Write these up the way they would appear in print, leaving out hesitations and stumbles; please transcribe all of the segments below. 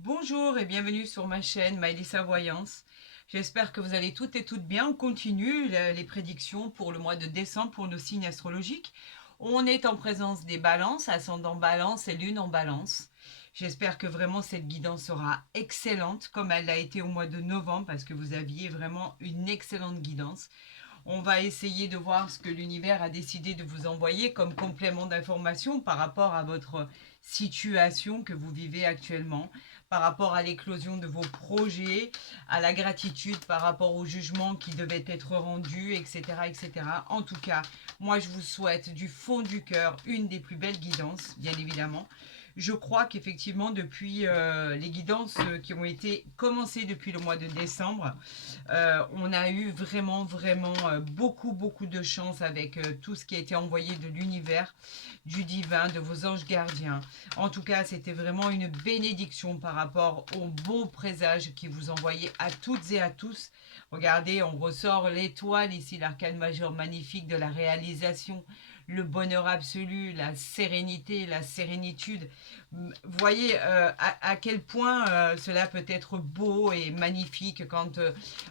Bonjour et bienvenue sur ma chaîne Maëlissa Voyance. J'espère que vous allez toutes et toutes bien. On continue les prédictions pour le mois de décembre pour nos signes astrologiques. On est en présence des balances, ascendant balance et lune en balance. J'espère que vraiment cette guidance sera excellente comme elle l'a été au mois de novembre parce que vous aviez vraiment une excellente guidance. On va essayer de voir ce que l'univers a décidé de vous envoyer comme complément d'information par rapport à votre situation que vous vivez actuellement, par rapport à l'éclosion de vos projets, à la gratitude par rapport au jugement qui devait être rendu, etc., etc. En tout cas, moi je vous souhaite du fond du cœur une des plus belles guidances, bien évidemment. Je crois qu'effectivement, depuis les guidances qui ont été commencées depuis le mois de décembre, on a eu vraiment beaucoup de chance avec tout ce qui a été envoyé de l'univers, du divin, de vos anges gardiens. En tout cas, c'était vraiment une bénédiction par rapport aux bons présages qui vous envoyaient à toutes et à tous. Regardez, on ressort l'étoile ici, l'arcane majeur magnifique de la réalisation, le bonheur absolu, la sérénité, la sérénitude. Vous voyez à quel point cela peut être beau et magnifique quand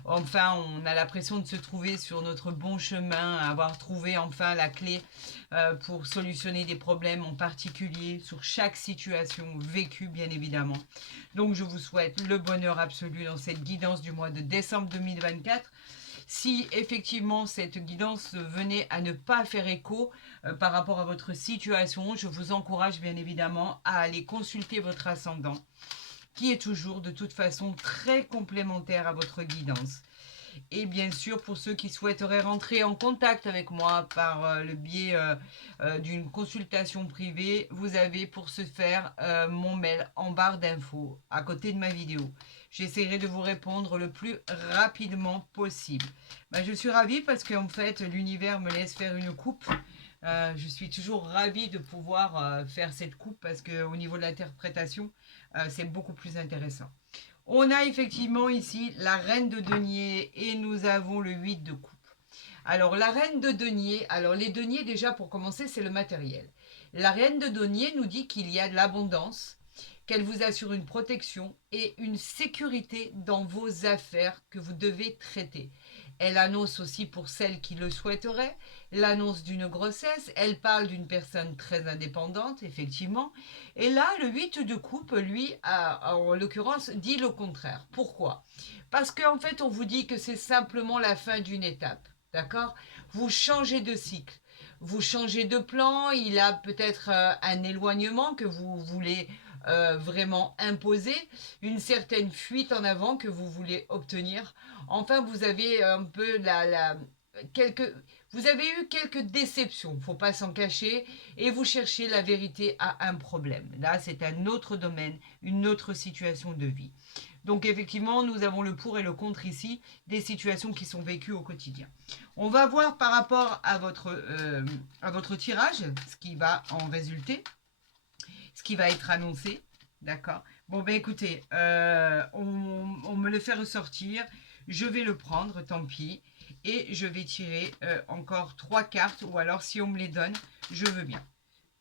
enfin on a l'impression de se trouver sur notre bon chemin, avoir trouvé enfin la clé pour solutionner des problèmes en particulier sur chaque situation vécue bien évidemment. Donc je vous souhaite le bonheur absolu dans cette guidance du mois de décembre 2024. Si effectivement cette guidance venait à ne pas faire écho par rapport à votre situation, je vous encourage bien évidemment à aller consulter votre ascendant, qui est toujours de toute façon très complémentaire à votre guidance. Et bien sûr, pour ceux qui souhaiteraient rentrer en contact avec moi par le biais d'une consultation privée, vous avez pour ce faire mon mail en barre d'infos à côté de ma vidéo. J'essaierai de vous répondre le plus rapidement possible. Je suis ravie parce qu'en fait, l'univers me laisse faire une coupe. Je suis toujours ravie de pouvoir faire cette coupe parce qu'au niveau de l'interprétation, c'est beaucoup plus intéressant. On a effectivement ici la reine de denier et nous avons le 8 de coupe. Alors la reine de denier, alors les deniers déjà pour commencer c'est le matériel. La reine de denier nous dit qu'il y a de l'abondance, qu'elle vous assure une protection et une sécurité dans vos affaires que vous devez traiter. Elle annonce aussi pour celles qui le souhaiteraient l'annonce d'une grossesse. Elle parle d'une personne très indépendante, effectivement. Et là, le 8 de coupe, lui, en l'occurrence, dit le contraire. Pourquoi? Parce qu'en fait, on vous dit que c'est simplement la fin d'une étape. D'accord? Vous changez de cycle. Vous changez de plan. Il a peut-être un éloignement que vous voulez vraiment imposer, une certaine fuite en avant que vous voulez obtenir. Enfin, vous avez un peu vous avez eu quelques déceptions, il ne faut pas s'en cacher, et vous cherchez la vérité à un problème. Là, c'est un autre domaine, une autre situation de vie. Donc effectivement, nous avons le pour et le contre ici, des situations qui sont vécues au quotidien. On va voir par rapport à votre tirage, ce qui va en résulter, ce qui va être annoncé. D'accord. Bon, ben écoutez, on me le fait ressortir. Je vais le prendre, tant pis. Et je vais tirer encore 3 cartes, ou alors si on me les donne, je veux bien.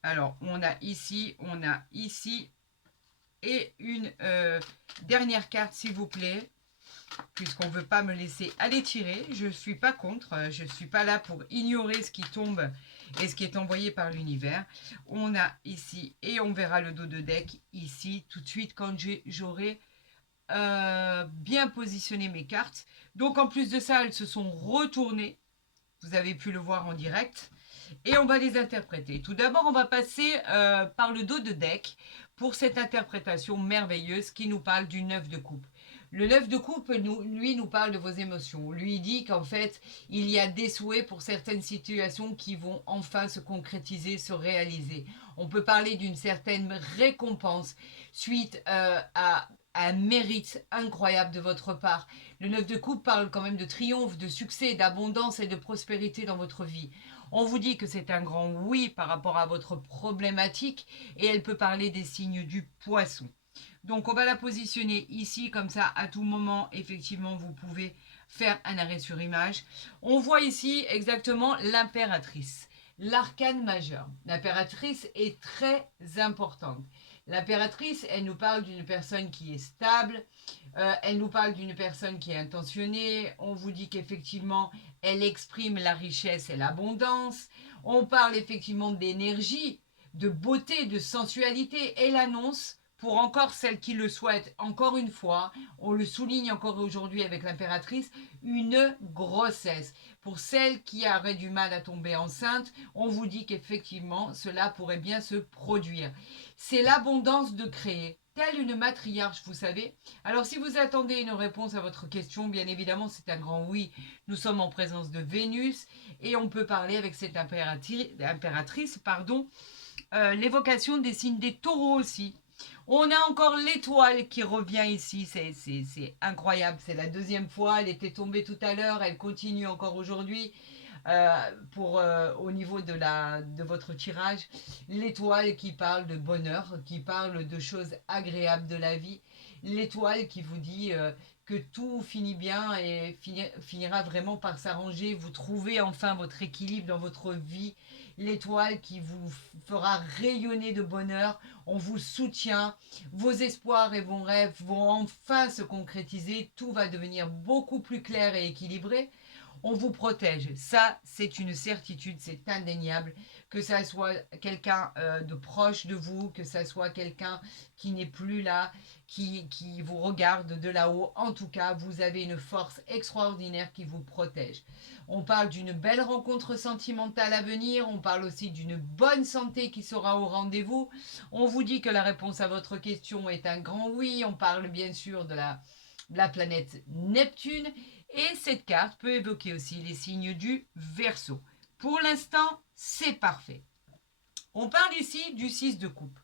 Alors, on a ici, et une dernière carte, s'il vous plaît, puisqu'on ne veut pas me laisser aller tirer. Je ne suis pas contre, je ne suis pas là pour ignorer ce qui tombe et ce qui est envoyé par l'univers. On a ici, et on verra le dos de deck ici, tout de suite, quand j'aurai bien positionné mes cartes. Donc en plus de ça, elles se sont retournées. Vous avez pu le voir en direct. Et on va les interpréter. Tout d'abord, on va passer par le dos de deck pour cette interprétation merveilleuse qui nous parle du 9 de coupe. Le 9 de coupe, lui, nous parle de vos émotions. Lui dit qu'en fait, il y a des souhaits pour certaines situations qui vont enfin se concrétiser, se réaliser. On peut parler d'une certaine récompense suite à un mérite incroyable de votre part. Le 9 de coupe parle quand même de triomphe, de succès, d'abondance et de prospérité dans votre vie. On vous dit que c'est un grand oui par rapport à votre problématique et elle peut parler des signes du poisson. Donc on va la positionner ici, comme ça à tout moment, effectivement, vous pouvez faire un arrêt sur image. On voit ici exactement l'impératrice, l'arcane majeur. L'impératrice est très importante. L'impératrice, elle nous parle d'une personne qui est stable, elle nous parle d'une personne qui est intentionnée, on vous dit qu'effectivement, elle exprime la richesse et l'abondance, on parle effectivement d'énergie, de beauté, de sensualité, elle annonce, pour encore celles qui le souhaitent, encore une fois, on le souligne encore aujourd'hui avec l'impératrice, une grossesse. Pour celles qui auraient du mal à tomber enceinte, on vous dit qu'effectivement, cela pourrait bien se produire. C'est l'abondance de créer, telle une matriarche, vous savez. Alors, si vous attendez une réponse à votre question, bien évidemment, c'est un grand oui. Nous sommes en présence de Vénus et on peut parler avec cette impératrice, l'évocation des signes des taureaux aussi. On a encore l'étoile qui revient ici, c'est incroyable, c'est la deuxième fois, elle était tombée tout à l'heure, elle continue encore aujourd'hui au niveau de votre tirage. L'étoile qui parle de bonheur, qui parle de choses agréables de la vie, l'étoile qui vous dit que tout finit bien et finira vraiment par s'arranger, vous trouvez enfin votre équilibre dans votre vie, l'étoile qui vous fera rayonner de bonheur, on vous soutient, vos espoirs et vos rêves vont enfin se concrétiser, tout va devenir beaucoup plus clair et équilibré. On vous protège, ça c'est une certitude, c'est indéniable, que ça soit quelqu'un de proche de vous, que ça soit quelqu'un qui n'est plus là, qui vous regarde de là-haut, en tout cas vous avez une force extraordinaire qui vous protège. On parle d'une belle rencontre sentimentale à venir, on parle aussi d'une bonne santé qui sera au rendez-vous, on vous dit que la réponse à votre question est un grand oui, on parle bien sûr de la planète Neptune. Et cette carte peut évoquer aussi les signes du Verseau. Pour l'instant, c'est parfait. On parle ici du 6 de coupe.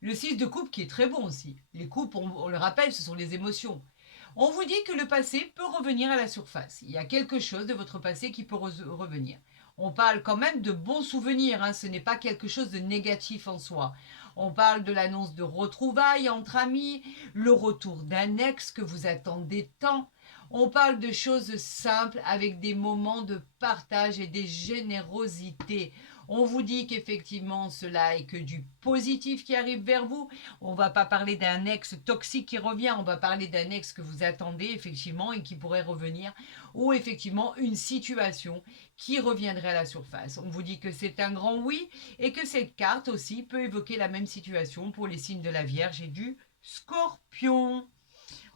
Le 6 de coupe qui est très bon aussi. Les coupes, on le rappelle, ce sont les émotions. On vous dit que le passé peut revenir à la surface. Il y a quelque chose de votre passé qui peut revenir. On parle quand même de bons souvenirs, hein, ce n'est pas quelque chose de négatif en soi. On parle de l'annonce de retrouvailles entre amis, le retour d'un ex que vous attendez tant. On parle de choses simples avec des moments de partage et des générosités. On vous dit qu'effectivement, cela est que du positif qui arrive vers vous. On ne va pas parler d'un ex toxique qui revient, on va parler d'un ex que vous attendez effectivement et qui pourrait revenir, ou effectivement une situation qui reviendrait à la surface. On vous dit que c'est un grand oui et que cette carte aussi peut évoquer la même situation pour les signes de la Vierge et du Scorpion.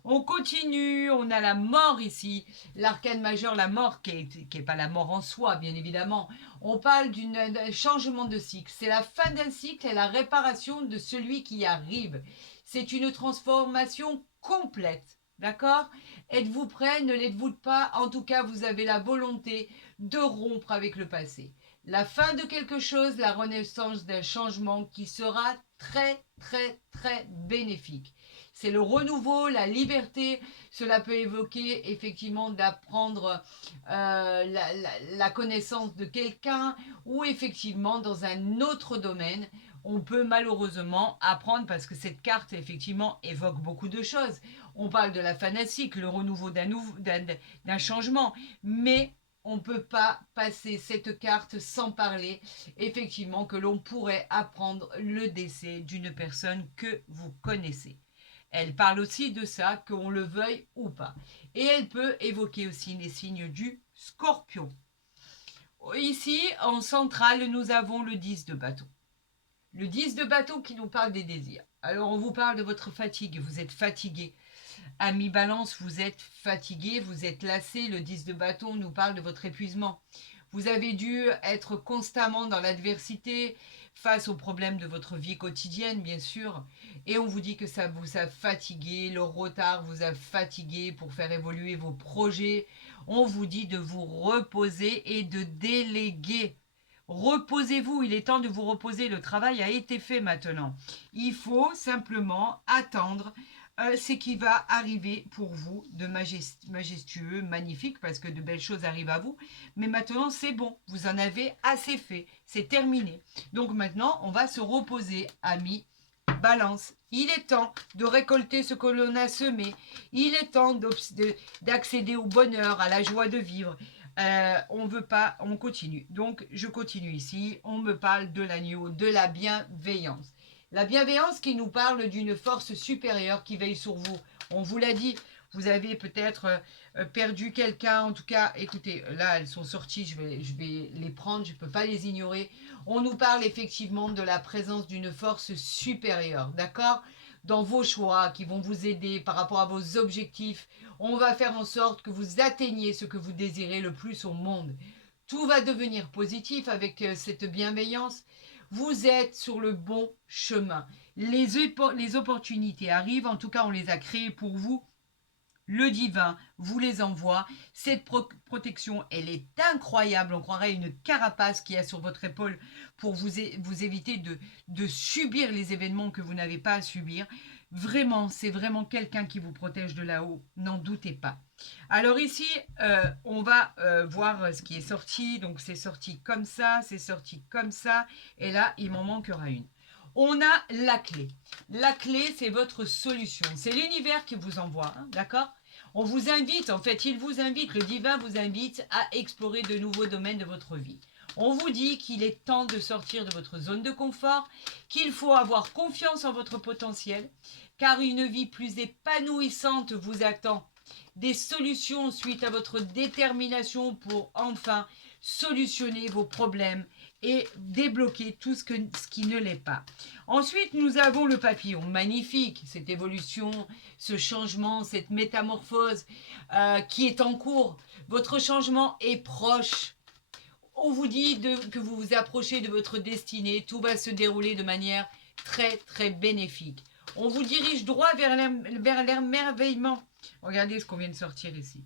On continue, on a la mort ici, l'arcane majeur, la mort qui est pas la mort en soi, bien évidemment. On parle d'un changement de cycle. C'est la fin d'un cycle et la réparation de celui qui arrive. C'est une transformation complète, d'accord? Êtes-vous prêt? Ne l'êtes-vous pas? En tout cas, vous avez la volonté de rompre avec le passé. La fin de quelque chose, la renaissance d'un changement qui sera très, très, très bénéfique. C'est le renouveau, la liberté. Cela peut évoquer effectivement d'apprendre la connaissance de quelqu'un ou effectivement dans un autre domaine. On peut malheureusement apprendre parce que cette carte effectivement évoque beaucoup de choses. On parle de la fanatique, le renouveau d'un changement, mais on ne peut pas passer cette carte sans parler effectivement que l'on pourrait apprendre le décès d'une personne que vous connaissez. Elle parle aussi de ça, qu'on le veuille ou pas. Et elle peut évoquer aussi les signes du Scorpion. Ici, en centrale, nous avons le 10 de bâton. Le 10 de bâton qui nous parle des désirs. Alors, on vous parle de votre fatigue. Vous êtes fatigué. Ami Balance, vous êtes fatigué, vous êtes lassé. Le 10 de bâton nous parle de votre épuisement. Vous avez dû être constamment dans l'adversité face aux problèmes de votre vie quotidienne, bien sûr. Et on vous dit que ça vous a fatigué, le retard vous a fatigué pour faire évoluer vos projets. On vous dit de vous reposer et de déléguer. Reposez-vous, il est temps de vous reposer. Le travail a été fait maintenant. Il faut simplement attendre ce qui va arriver pour vous de majestueux, magnifique, parce que de belles choses arrivent à vous. Mais maintenant, c'est bon, vous en avez assez fait, c'est terminé. Donc maintenant, on va se reposer, amis Balance. Il est temps de récolter ce que l'on a semé. Il est temps d'accéder au bonheur, à la joie de vivre. On veut pas, on continue. Donc, je continue ici. On me parle de l'agneau, de la bienveillance. La bienveillance qui nous parle d'une force supérieure qui veille sur vous. On vous l'a dit, vous avez peut-être perdu quelqu'un. En tout cas, écoutez, là, elles sont sorties, je vais les prendre, je ne peux pas les ignorer. On nous parle effectivement de la présence d'une force supérieure, d'accord? Dans vos choix, qui vont vous aider par rapport à vos objectifs. On va faire en sorte que vous atteigniez ce que vous désirez le plus au monde. Tout va devenir positif avec cette bienveillance. Vous êtes sur le bon chemin. Les opportunités arrivent, en tout cas on les a créées pour vous. Le divin vous les envoie. Cette protection, elle est incroyable. On croirait une carapace qui est sur votre épaule pour vous éviter de subir les événements que vous n'avez pas à subir. Vraiment, c'est vraiment quelqu'un qui vous protège de là-haut. N'en doutez pas. Alors ici, on va voir ce qui est sorti. Donc c'est sorti comme ça, c'est sorti comme ça. Et là, il m'en manquera une. On a la clé. La clé, c'est votre solution. C'est l'univers qui vous envoie, hein, d'accord? On vous invite, en fait, il vous invite, le divin vous invite à explorer de nouveaux domaines de votre vie. On vous dit qu'il est temps de sortir de votre zone de confort, qu'il faut avoir confiance en votre potentiel, car une vie plus épanouissante vous attend. Des solutions suite à votre détermination pour enfin solutionner vos problèmes et débloquer tout ce qui ne l'est pas. Ensuite, nous avons le papillon, magnifique, cette évolution, ce changement, cette métamorphose qui est en cours. Votre changement est proche. On vous dit que vous vous approchez de votre destinée, tout va se dérouler de manière très très bénéfique. On vous dirige droit vers l'émerveillement. Regardez ce qu'on vient de sortir ici.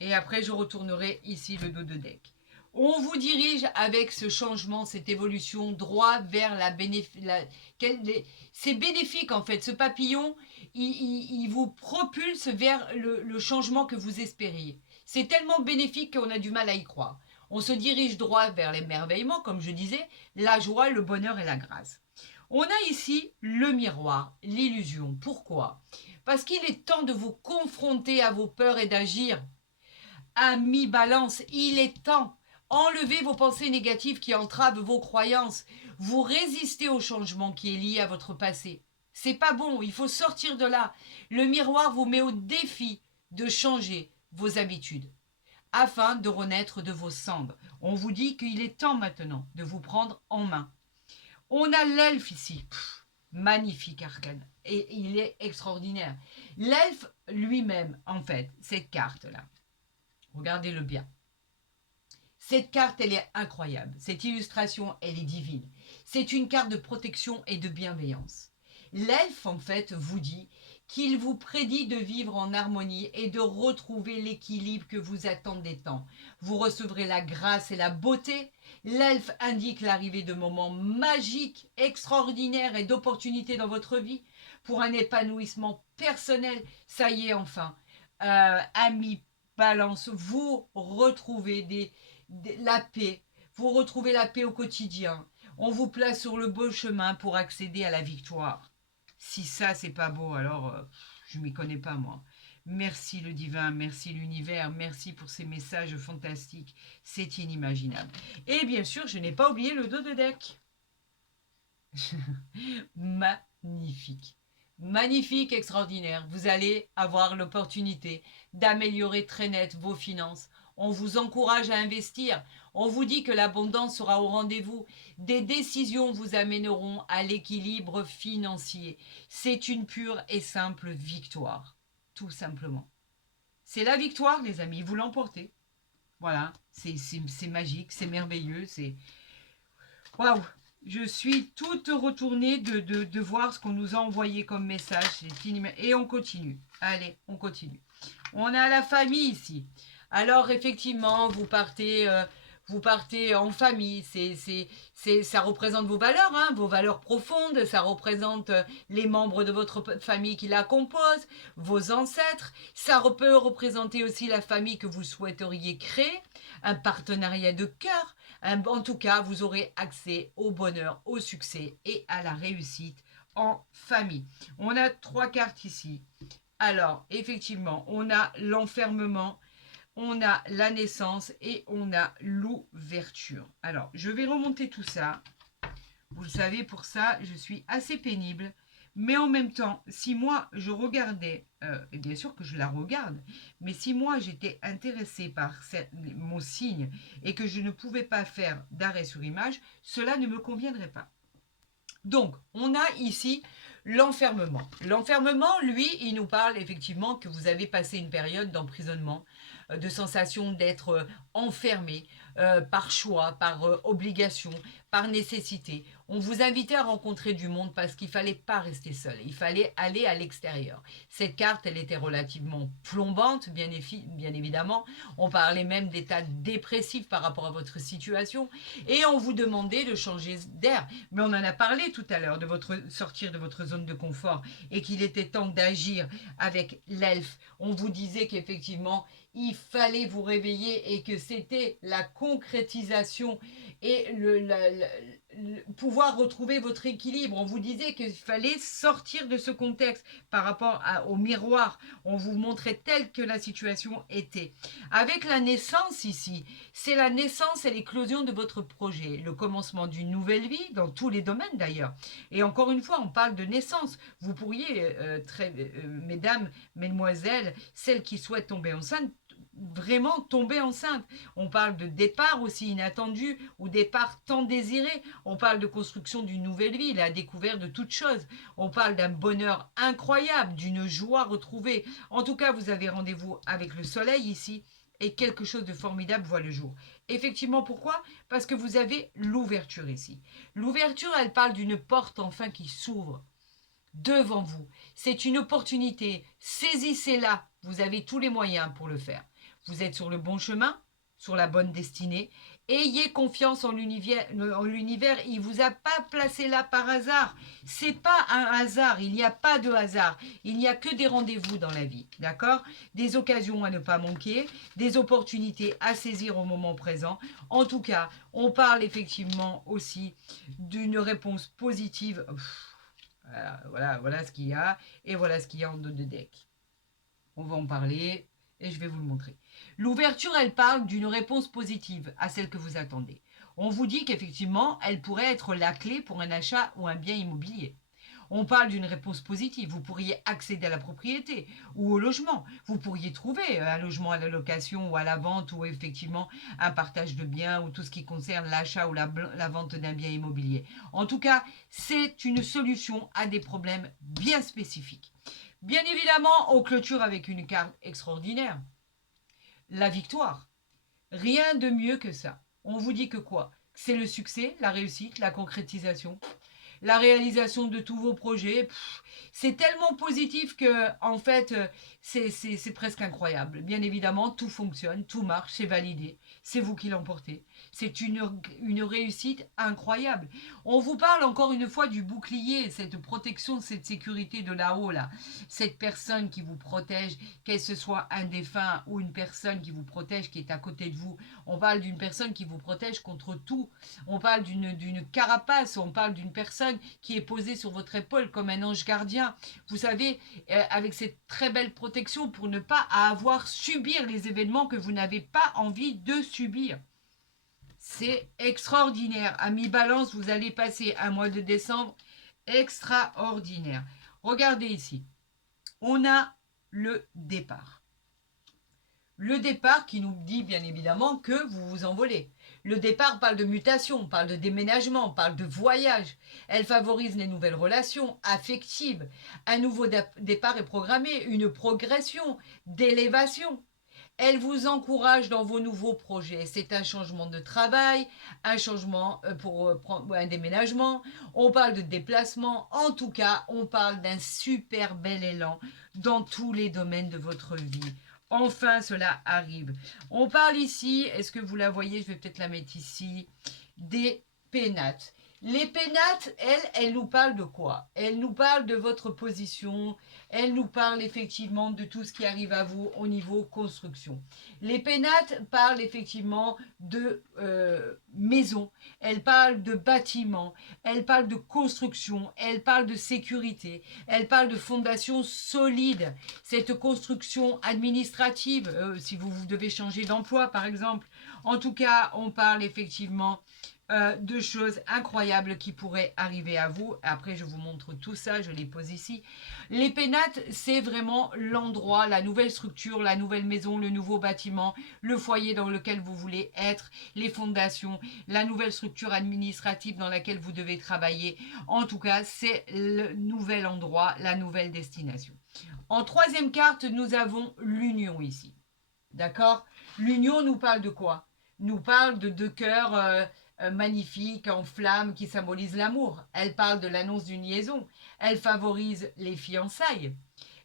Et après, je retournerai ici le dos de deck. On vous dirige avec ce changement, cette évolution, droit vers la bénéfice. C'est bénéfique en fait. Ce papillon, il vous propulse vers le changement que vous espériez. C'est tellement bénéfique qu'on a du mal à y croire. On se dirige droit vers l'émerveillement, comme je disais, la joie, le bonheur et la grâce. On a ici le miroir, l'illusion. Pourquoi? Parce qu'il est temps de vous confronter à vos peurs et d'agir. Ami Balance, il est temps. Enlevez vos pensées négatives qui entravent vos croyances. Vous résistez au changement qui est lié à votre passé. C'est pas bon, il faut sortir de là. Le miroir vous met au défi de changer vos habitudes afin de renaître de vos cendres. On vous dit qu'il est temps maintenant de vous prendre en main. On a l'elfe ici. Magnifique arcane. Et il est extraordinaire. L'elfe lui-même, en fait, cette carte-là, regardez-le bien. Cette carte, elle est incroyable. Cette illustration, elle est divine. C'est une carte de protection et de bienveillance. L'elfe, en fait, vous dit qu'il vous prédit de vivre en harmonie et de retrouver l'équilibre que vous attendez tant. Vous recevrez la grâce et la beauté. L'elfe indique l'arrivée de moments magiques, extraordinaires et d'opportunités dans votre vie pour un épanouissement personnel. Ça y est, enfin, amis Balance, vous retrouvez la paix, vous retrouvez la paix au quotidien. On vous place sur le beau chemin pour accéder à la victoire. Si ça, c'est pas beau, alors je m'y connais pas, moi. Merci le divin, merci l'univers, merci pour ces messages fantastiques. C'est inimaginable. Et bien sûr, je n'ai pas oublié le dos de deck. Magnifique. Magnifique, extraordinaire. Vous allez avoir l'opportunité d'améliorer très net vos finances. On vous encourage à investir. On vous dit que l'abondance sera au rendez-vous. Des décisions vous amèneront à l'équilibre financier. C'est une pure et simple victoire. Tout simplement. C'est la victoire, les amis. Vous l'emportez. Voilà. C'est magique, c'est merveilleux. C'est... Waouh! Je suis toute retournée de voir ce qu'on nous a envoyé comme message. Et on continue. Allez, on continue. On a la famille ici. Alors, effectivement, vous partez en famille. Ça représente vos valeurs, hein, vos valeurs profondes. Ça représente les membres de votre famille qui la composent, vos ancêtres. Ça peut représenter aussi la famille que vous souhaiteriez créer, un partenariat de cœur. En tout cas, vous aurez accès au bonheur, au succès et à la réussite en famille. On a 3 cartes ici. Alors, effectivement, on a l'enfermement. on a la naissance et on a l'ouverture. Alors, je vais remonter tout ça. Vous le savez, pour ça, je suis assez pénible. Mais en même temps, si moi, je regardais, et bien sûr que je la regarde, mais si moi, j'étais intéressée par mon signe et que je ne pouvais pas faire d'arrêt sur image, cela ne me conviendrait pas. Donc, on a ici l'enfermement. L'enfermement, lui, il nous parle effectivement que vous avez passé une période d'emprisonnement, de sensation d'être enfermé par choix, par obligation, par nécessité. On vous invitait à rencontrer du monde parce qu'il ne fallait pas rester seul, il fallait aller à l'extérieur. Cette carte, elle était relativement plombante, bien évidemment. On parlait même d'état dépressif par rapport à votre situation et on vous demandait de changer d'air. Mais on en a parlé tout à l'heure, de sortir de votre zone de confort et qu'il était temps d'agir avec l'elfe. On vous disait qu'effectivement, il fallait vous réveiller et que c'était la concrétisation et pouvoir retrouver votre équilibre. On vous disait qu'il fallait sortir de ce contexte par rapport au miroir. On vous montrait telle que la situation était. Avec la naissance ici, c'est la naissance et l'éclosion de votre projet, le commencement d'une nouvelle vie, dans tous les domaines d'ailleurs. Et encore une fois, on parle de naissance. Vous pourriez, mesdames, mesdemoiselles, celles qui souhaitent tomber enceinte, vraiment tomber enceinte. On parle de départ aussi inattendu ou départ tant désiré. On parle de construction d'une nouvelle vie, la découverte de toutes choses. On parle d'un bonheur incroyable, d'une joie retrouvée. En tout cas, vous avez rendez-vous avec le soleil ici et quelque chose de formidable voit le jour. Effectivement, pourquoi? Parce que vous avez l'ouverture ici. L'ouverture, elle parle d'une porte enfin qui s'ouvre devant vous. C'est une opportunité. Saisissez-la. Vous avez tous les moyens pour le faire. Vous êtes sur le bon chemin, sur la bonne destinée. Ayez confiance en l'univers. Il ne vous a pas placé là par hasard. C'est pas un hasard. Il n'y a pas de hasard. Il n'y a que des rendez-vous dans la vie. D'accord? Des occasions à ne pas manquer, des opportunités à saisir au moment présent. En tout cas, on parle effectivement aussi d'une réponse positive. Voilà ce qu'il y a. Et voilà ce qu'il y a en dos de deck. On va en parler et je vais vous le montrer. L'ouverture, elle parle d'une réponse positive à celle que vous attendez. On vous dit qu'effectivement, elle pourrait être la clé pour un achat ou un bien immobilier. On parle d'une réponse positive. Vous pourriez accéder à la propriété ou au logement. Vous pourriez trouver un logement à la location ou à la vente ou effectivement un partage de biens ou tout ce qui concerne l'achat ou la vente d'un bien immobilier. En tout cas, c'est une solution à des problèmes bien spécifiques. Bien évidemment, on clôture avec une carte extraordinaire. La victoire. Rien de mieux que ça. On vous dit que quoi? C'est le succès, la réussite, la concrétisation, la réalisation de tous vos projets. C'est tellement positif que, en fait, c'est presque incroyable. Bien évidemment, tout fonctionne, tout marche, c'est validé. C'est vous qui l'emportez. C'est une réussite incroyable. On vous parle encore une fois du bouclier, cette protection, cette sécurité de là-haut, là. Cette personne qui vous protège, qu'elle ce soit un défunt ou une personne qui vous protège, qui est à côté de vous. On parle d'une personne qui vous protège contre tout. On parle d'une carapace, on parle d'une personne qui est posée sur votre épaule comme un ange gardien. Vous savez, avec cette très belle protection pour ne pas avoir subir les événements que vous n'avez pas envie de subir. C'est extraordinaire. Amis Balance, vous allez passer un mois de décembre extraordinaire. Regardez ici. On a le départ. Le départ qui nous dit bien évidemment que vous vous envolez. Le départ parle de mutation, parle de déménagement, parle de voyage. Elle favorise les nouvelles relations affectives. Un nouveau départ est programmé, une progression, d'élévation. Elle vous encourage dans vos nouveaux projets. C'est un changement de travail, un changement pour un déménagement. On parle de déplacement. En tout cas, on parle d'un super bel élan dans tous les domaines de votre vie. Enfin, cela arrive. On parle ici, est-ce que vous la voyez? Je vais peut-être la mettre ici. Des pénates. Les pénates, elles nous parlent de quoi? Elles nous parlent de votre position, elles nous parlent effectivement de tout ce qui arrive à vous au niveau construction. Les pénates parlent effectivement de maison, elles parlent de bâtiments, elles parlent de construction, elles parlent de sécurité, elles parlent de fondation solide. Cette construction administrative, si vous devez changer d'emploi par exemple. En tout cas, on parle effectivement de choses incroyables qui pourraient arriver à vous. Après, je vous montre tout ça, je les pose ici. Les pénates, c'est vraiment l'endroit, la nouvelle structure, la nouvelle maison, le nouveau bâtiment, le foyer dans lequel vous voulez être, les fondations, la nouvelle structure administrative dans laquelle vous devez travailler. En tout cas, c'est le nouvel endroit, la nouvelle destination. En troisième carte, nous avons l'union ici. D'accord? L'union nous parle de quoi? Nous parle de deux cœurs magnifiques en flammes qui symbolisent l'amour. Elle parle de l'annonce d'une liaison. Elle favorise les fiançailles.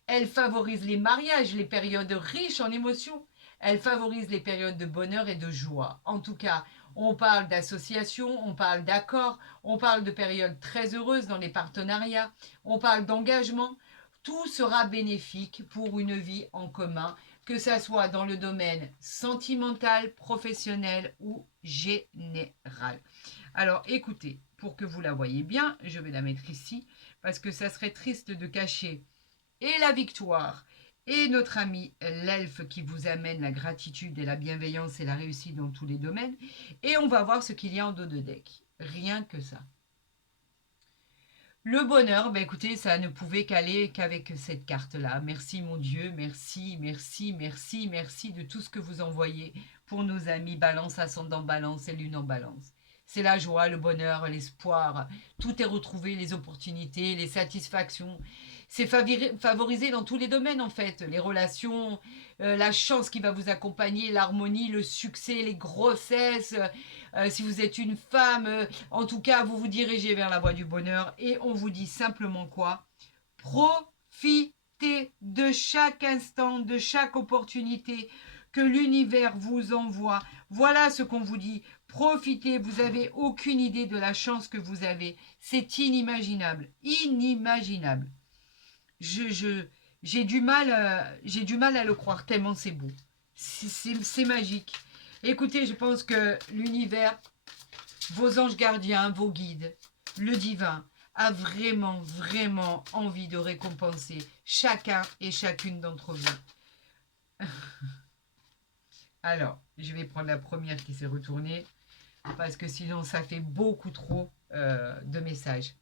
Elle favorise les mariages, les périodes riches en émotions. Elle favorise les périodes de bonheur et de joie. En tout cas, on parle d'association, on parle d'accord, on parle de périodes très heureuses dans les partenariats, on parle d'engagement. Tout sera bénéfique pour une vie en commun, que ça soit dans le domaine sentimental, professionnel ou général. Alors écoutez, pour que vous la voyez bien, je vais la mettre ici, parce que ça serait triste de cacher et la victoire et notre ami l'elfe qui vous amène la gratitude et la bienveillance et la réussite dans tous les domaines. Et on va voir ce qu'il y a en dos de deck. Rien que ça. Le bonheur, ben écoutez, ça ne pouvait qu'aller qu'avec cette carte-là. Merci mon Dieu, merci, merci, merci, merci de tout ce que vous envoyez pour nos amis Balance, Ascendant Balance et Lune en Balance. C'est la joie, le bonheur, l'espoir, tout est retrouvé, les opportunités, les satisfactions. C'est favorisé dans tous les domaines en fait, les relations, la chance qui va vous accompagner, l'harmonie, le succès, les grossesses. Si vous êtes une femme, en tout cas, vous vous dirigez vers la voie du bonheur et on vous dit simplement quoi? Profitez de chaque instant, de chaque opportunité que l'univers vous envoie. Voilà ce qu'on vous dit. Profitez, vous n'avez aucune idée de la chance que vous avez. C'est inimaginable, inimaginable. J'ai du mal à le croire tellement c'est beau. C'est magique. Écoutez, je pense que l'univers, vos anges gardiens, vos guides, le divin, a vraiment, vraiment envie de récompenser chacun et chacune d'entre vous. Alors, je vais prendre la première qui s'est retournée, parce que sinon ça fait beaucoup trop de messages.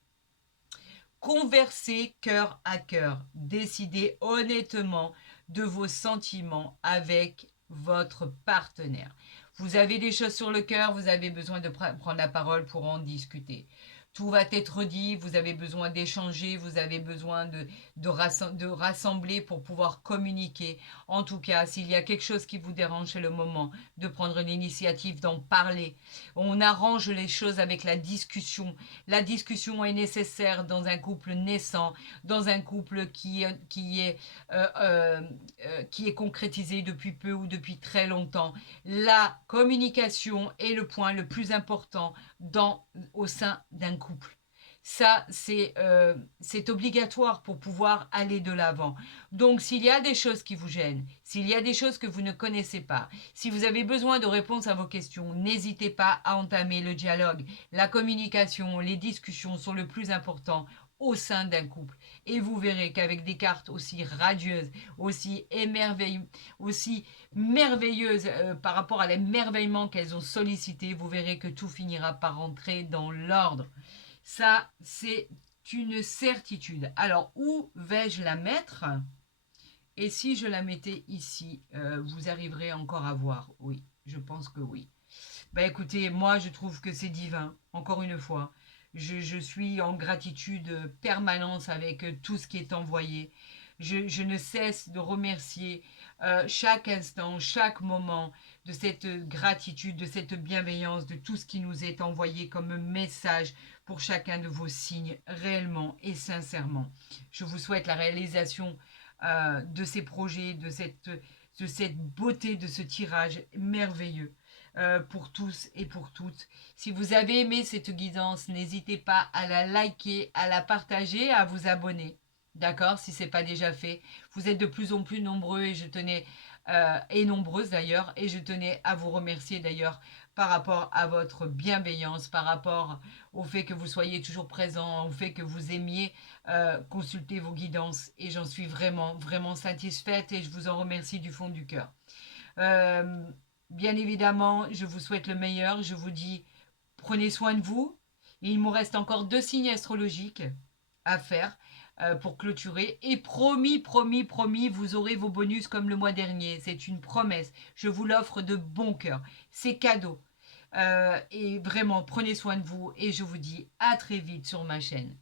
Conversez cœur à cœur. Décidez honnêtement de vos sentiments avec votre partenaire. Vous avez des choses sur le cœur, vous avez besoin de prendre la parole pour en discuter. Tout va être dit, vous avez besoin d'échanger, vous avez besoin de rassembler pour pouvoir communiquer. En tout cas, s'il y a quelque chose qui vous dérange, c'est le moment de prendre l'initiative d'en parler. On arrange les choses avec la discussion. La discussion est nécessaire dans un couple naissant, dans un couple qui est concrétisé depuis peu ou depuis très longtemps. La communication est le point le plus important au sein d'un couple. Ça, c'est obligatoire pour pouvoir aller de l'avant. Donc, s'il y a des choses qui vous gênent, s'il y a des choses que vous ne connaissez pas, si vous avez besoin de réponses à vos questions, n'hésitez pas à entamer le dialogue. La communication, les discussions sont le plus important au sein d'un couple. Et vous verrez qu'avec des cartes aussi radieuses, aussi merveilleuses par rapport à l'émerveillement qu'elles ont sollicité, vous verrez que tout finira par entrer dans l'ordre. Ça, c'est une certitude. Alors, où vais-je la mettre? Et si je la mettais ici, vous arriverez encore à voir. Oui, je pense que oui. Bah écoutez, moi je trouve que c'est divin, encore une fois. Je suis en gratitude permanente avec tout ce qui est envoyé. Je ne cesse de remercier chaque instant, chaque moment de cette gratitude, de cette bienveillance, de tout ce qui nous est envoyé comme message pour chacun de vos signes, réellement et sincèrement. Je vous souhaite la réalisation de ces projets, de cette beauté, de ce tirage merveilleux. pour tous et pour toutes. Si vous avez aimé cette guidance, n'hésitez pas à la liker, à la partager, à vous abonner. D'accord? Si ce n'est pas déjà fait. Vous êtes de plus en plus nombreux et je tenais, et nombreuses d'ailleurs, et je tenais à vous remercier d'ailleurs par rapport à votre bienveillance, par rapport au fait que vous soyez toujours présent, au fait que vous aimiez consulter vos guidances. Et j'en suis vraiment, vraiment satisfaite et je vous en remercie du fond du cœur. Euh, Bien évidemment, je vous souhaite le meilleur. Je vous dis, prenez soin de vous. Il me reste encore 2 signes astrologiques à faire pour clôturer. Et promis, promis, promis, vous aurez vos bonus comme le mois dernier. C'est une promesse. Je vous l'offre de bon cœur. C'est cadeau. Et vraiment, prenez soin de vous. Et je vous dis à très vite sur ma chaîne.